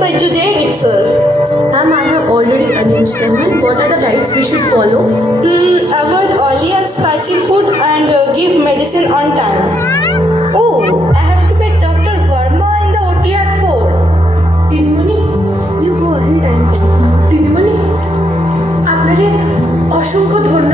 by today itself. Ma'am, I have already arranged them. And what are the diets we should follow? Avoid oily and spicy food and give medicine on time. Oh, I have to meet Dr. Verma in the OT at 4. দিদিমণি, you go ahead and দিদিমণি, আপনারে অসংখ্য ধন্যবাদ।